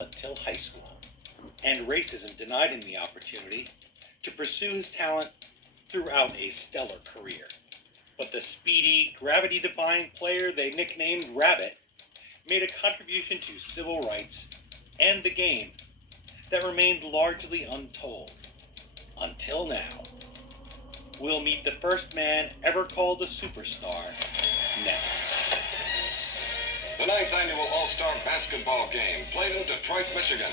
until high school, and racism denied him the opportunity to pursue his talent throughout a stellar career. But the speedy, gravity-defying player they nicknamed Rabbit made a contribution to civil rights and the game that remained largely untold. Until now. We'll meet the first man ever called a superstar next. The 9th annual All-Star basketball game played in Detroit, Michigan.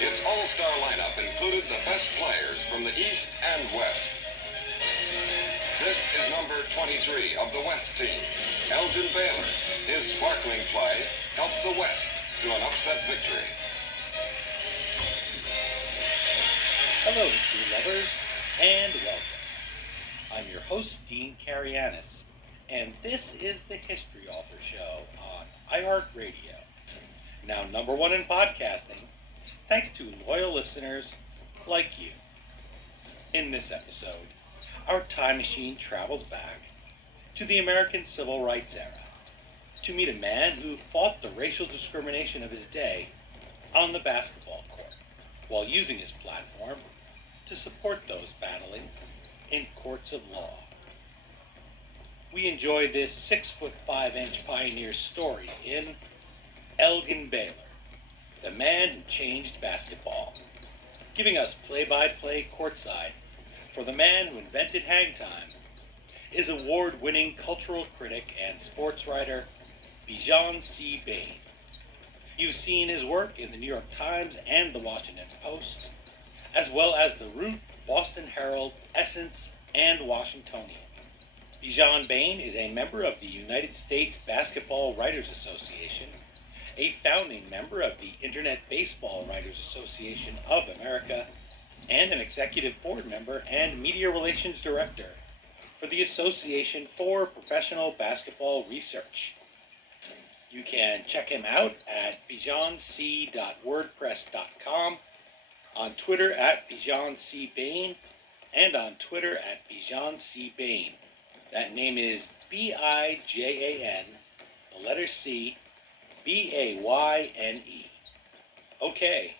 Its All-Star lineup included the best players from the East and West. This is number 23 of the West team, Elgin Baylor. His sparkling play helped the West to an upset victory. Hello, history lovers, and welcome. I'm your host, Dean Carianis, and this is the History Author Show on iHeartRadio. Now #1 in podcasting, thanks to loyal listeners like you. In this episode, our time machine travels back to the American Civil Rights era to meet a man who fought the racial discrimination of his day on the basketball court while using his platform to support those battling in courts of law. We enjoy this 6'5" pioneer story in Elgin Baylor, the man who changed basketball, giving us play-by-play courtside for the man who invented hang time is award-winning cultural critic and sports writer Bijan C. Bain. You've seen his work in the New York Times and the Washington Post, as well as the Root, Boston Herald, Essence, and Washingtonian. Bijan Bain is a member of the United States Basketball Writers Association, a founding member of the Internet Baseball Writers Association of America, and an executive board member and media relations director for the Association for Professional Basketball Research. You can check him out at bijanc.wordpress.com, on Twitter at BijanCBain, and on Twitter at BijanCBain. That name is B-I-J-A-N, the letter C, B-A-Y-N-E. Okay,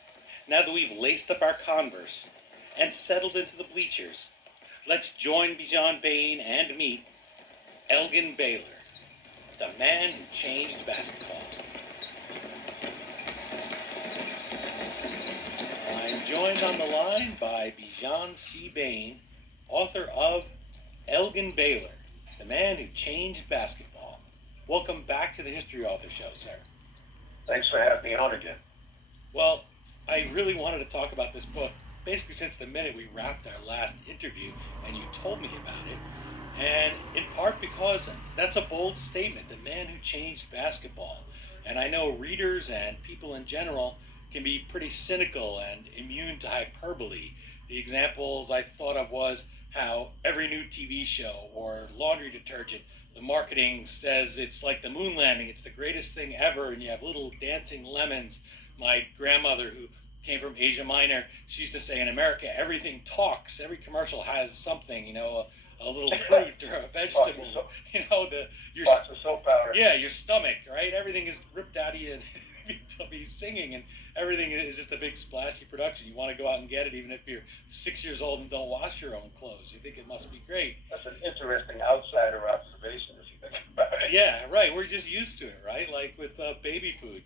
now that we've laced up our Converse and settled into the bleachers, let's join Bijan Bain and meet Elgin Baylor, the man who changed basketball. I'm joined on the line by Bijan C. Bain, author of Elgin Baylor, the man who changed basketball. Welcome back to the History Author Show, sir. Thanks for having me on again. Well, I really wanted to talk about this book basically since the minute we wrapped our last interview and you told me about it. And in part because that's a bold statement, the man who changed basketball. And I know readers and people in general can be pretty cynical and immune to hyperbole. The examples I thought of was how every new TV show or laundry detergent, the marketing says it's like the moon landing, it's the greatest thing ever, and you have little dancing lemons. My grandmother, who came from Asia Minor, she used to say, in America, everything talks. Every commercial has something, a little fruit or a vegetable, your lots of soap powder. Yeah, your stomach, right? Everything is ripped out of you to be singing, and everything is just a big splashy production. You want to go out and get it, even if you're 6 years old and don't wash your own clothes. You think it must be great. That's an interesting outsider observation if you think about it. Yeah, right. We're just used to it, right? Like with baby food,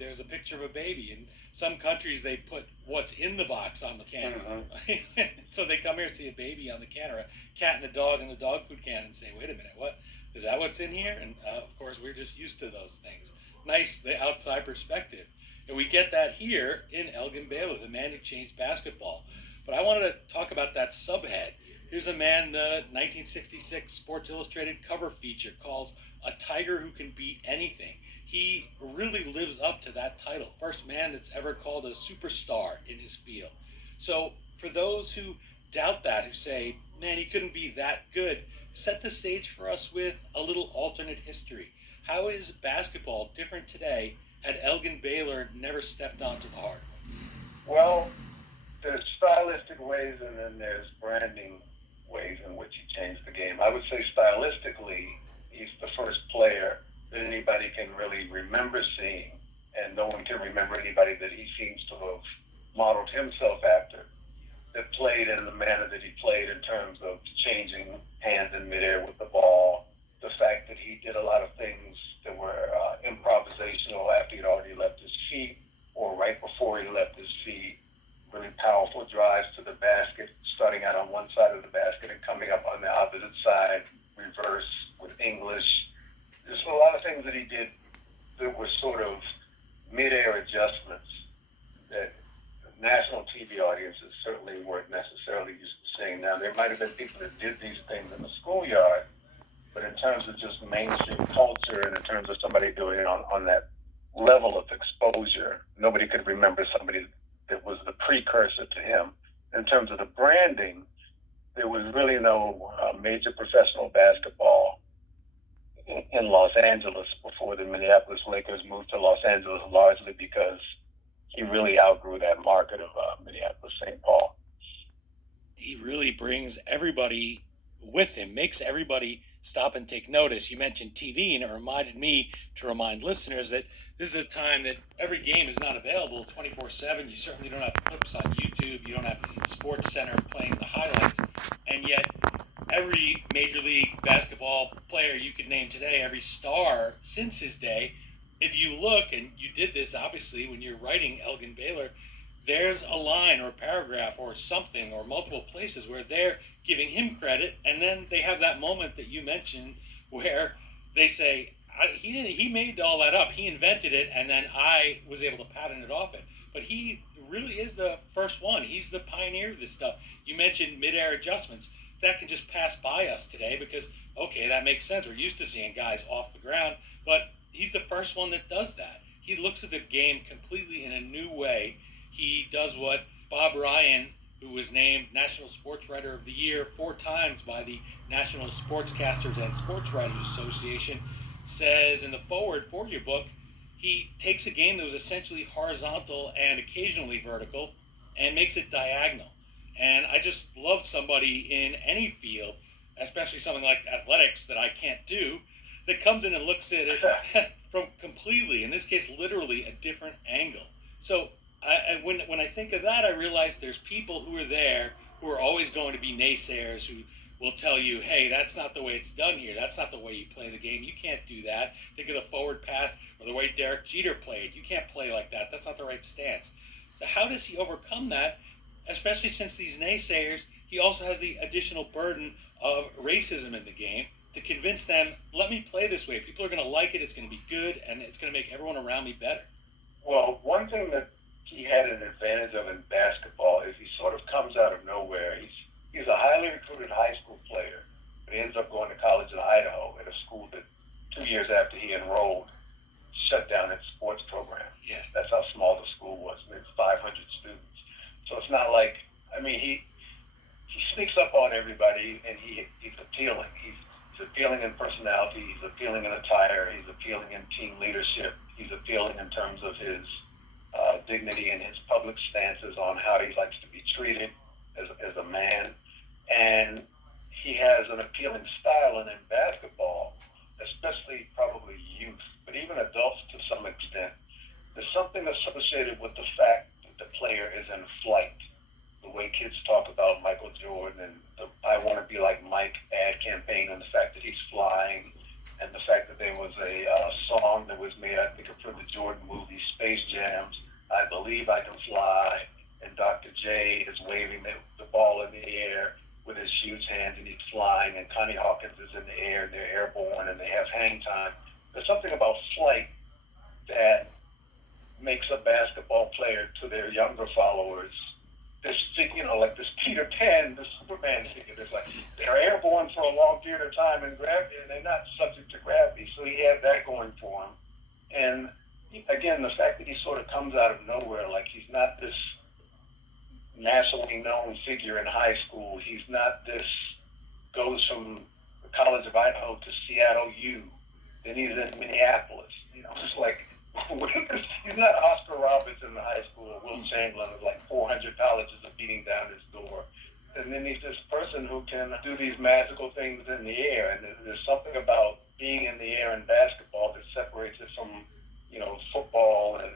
there's a picture of a baby. In some countries, they put what's in the box on the can. Mm-hmm. So they come here, see a baby on the can, or a cat and a dog in the dog food can, and say, wait a minute, what? Is that what's in here? And of course, we're just used to those things. Nice, the outside perspective. And we get that here in Elgin Baylor, the man who changed basketball. But I wanted to talk about that subhead. Here's a man the 1966 Sports Illustrated cover feature calls a tiger who can beat anything. He really lives up to that title. First man that's ever called a superstar in his field. So for those who doubt that, who say, man, he couldn't be that good, set the stage for us with a little alternate history. How is basketball different today had Elgin Baylor never stepped onto the hardwood? Well, there's stylistic ways and then there's branding ways in which he changed the game. I would say stylistically, he's the first player that anybody can really remember seeing and no one can remember anybody that he seems to have modeled himself after that played in the manner that he played in terms of changing hands in midair with the ball. The fact that he did a lot of things that were improvisational after he'd already left his feet or right before he left his feet. Really powerful drives to the basket, starting out on one side of the basket and coming up on the opposite side, reverse with English. There's a lot of things that he did that were sort of mid-air adjustments that national TV audiences certainly weren't necessarily used to seeing. Now, there might have been people that did these things in the schoolyard, but in terms of just mainstream culture and in terms of somebody doing it on that level of exposure, nobody could remember somebody that was the precursor to him. In terms of the branding, there was really no major professional basketball in Los Angeles before the Minneapolis Lakers moved to Los Angeles, largely because he really outgrew that market of Minneapolis, St. Paul. He really brings everybody with him, makes everybody stop and take notice. You mentioned TV, and it reminded me to remind listeners that this is a time that every game is not available 24/7. You certainly don't have clips on YouTube. You don't have Sports Center playing the highlights. And yet, every Major League basketball player you could name today, every star since his day, if you look, and you did this obviously when you're writing Elgin Baylor, there's a line or a paragraph or something or multiple places where they're giving him credit, and then they have that moment that you mentioned where they say, he made all that up, he invented it, and then I was able to patent it off it. But he really is the first one. He's the pioneer of this stuff. You mentioned mid-air adjustments. That can just pass by us today because, okay, that makes sense. We're used to seeing guys off the ground, but he's the first one that does that. He looks at the game completely in a new way. He does what Bob Ryan, who was named National Sports Writer of the Year 4 times by the National Sportscasters and Sports Writers Association, says in the foreword for your book. He takes a game that was essentially horizontal and occasionally vertical and makes it diagonal. And I just love somebody in any field, especially something like athletics that I can't do, that comes in and looks at it from completely, in this case, literally a different angle. So when I think of that, I realize there's people who are there who are always going to be naysayers who will tell you, hey, that's not the way it's done here. That's not the way you play the game. You can't do that. Think of the forward pass or the way Derek Jeter played. You can't play like that. That's not the right stance. So how does he overcome that? Especially since these naysayers, he also has the additional burden of racism in the game to convince them, let me play this way. People are going to like it. It's going to be good, and it's going to make everyone around me better. Well, one thing that he had an advantage of in basketball is he sort of comes out of nowhere. He's a highly recruited high school player, but he ends up going to college in Idaho at a school that 2 years after he enrolled shut down its sports program. Yeah. That's how small the school was. Maybe 500 students. So it's not like, he sneaks up on everybody, and he's appealing. He's appealing in personality. He's appealing in attire. He's appealing in team leadership. He's appealing in terms of his dignity and his public stances on how he likes to be treated as a man. And he has an appealing style, and in basketball, especially probably youth, but even adults to some extent, there's something associated with the fact that the player is in flight. The way kids talk about Michael Jordan and the I Want to Be Like Mike ad campaign, and the fact that he's flying, and the fact that there was a song that was made, I think, for the Jordan movie Space Jams, I Believe I Can Fly, and Dr. J is waving the ball in the air with his huge hands, and he's flying, and Connie Hawkins is in the air, and they're airborne, and they have hang time. There's something about flight that makes a basketball player, to their younger followers, this, like this Peter Pan, this Superman figure. It's like they're airborne for a long period of time and they're not subject to gravity. So he had that going for him. And again, the fact that he sort of comes out of nowhere, like he's not this nationally known figure in high school. He's not this, goes from the College of Idaho to Seattle U. Then he's in Minneapolis. It's like, he's not Oscar Robertson in high school or Will Chamberlain with like 400 colleges are beating down his door. And then he's this person who can do these magical things in the air. And there's something about being in the air in basketball that separates it from, football and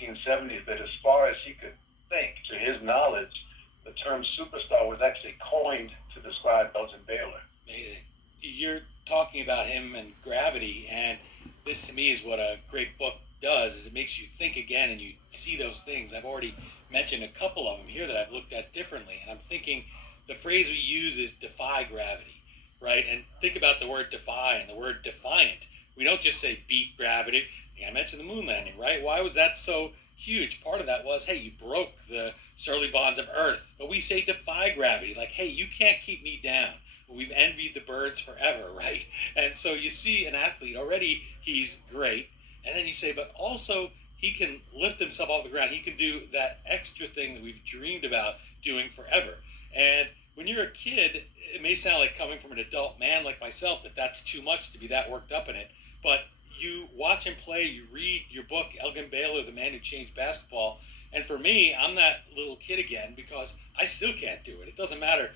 1970s that as far as he could think, to his knowledge, the term superstar was actually coined to describe Elgin Baylor. Amazing. You're talking about him and gravity, and this to me is what a great book does, is it makes you think again and you see those things. I've already mentioned a couple of them here that I've looked at differently, and I'm thinking the phrase we use is defy gravity, right? And think about the word defy and the word defiant. We don't just say beat gravity. I mentioned the moon landing, right? Why was that so huge? Part of that was, hey, you broke the surly bonds of Earth. But we say defy gravity, like, hey, you can't keep me down. We've envied the birds forever, right? And so you see an athlete, already he's great. And then you say, but also he can lift himself off the ground. He can do that extra thing that we've dreamed about doing forever. And when you're a kid, it may sound like, coming from an adult man like myself, that that's too much to be that worked up in it. But you watch him play, you read your book, Elgin Baylor, The Man Who Changed Basketball, and for me, I'm that little kid again because I still can't do it. It doesn't matter,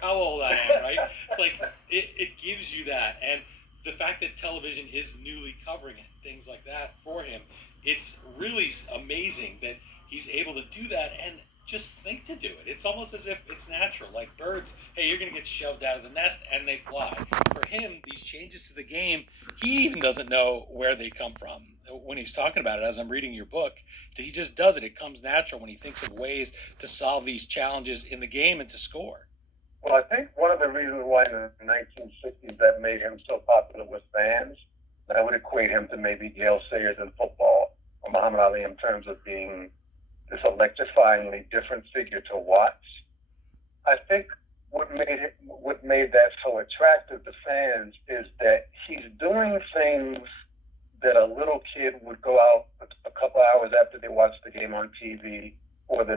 how old I am, right? It's like, it gives you that. And the fact that television is newly covering it, things like that for him, it's really amazing that he's able to do that and just think to do it. It's almost as if it's natural. Like birds, hey, you're going to get shoved out of the nest and they fly. For him, these changes to the game, he even doesn't know where they come from. When he's talking about it, as I'm reading your book, he just does it. It comes natural when he thinks of ways to solve these challenges in the game and to score. Well, I think one of the reasons why in the 1960s that made him so popular with fans, I would equate him to maybe Gale Sayers in football or Muhammad Ali in terms of being this electrifyingly different figure to watch. I think what made that so attractive to fans is that he's doing things that a little kid would go out a couple hours after they watched the game on TV or the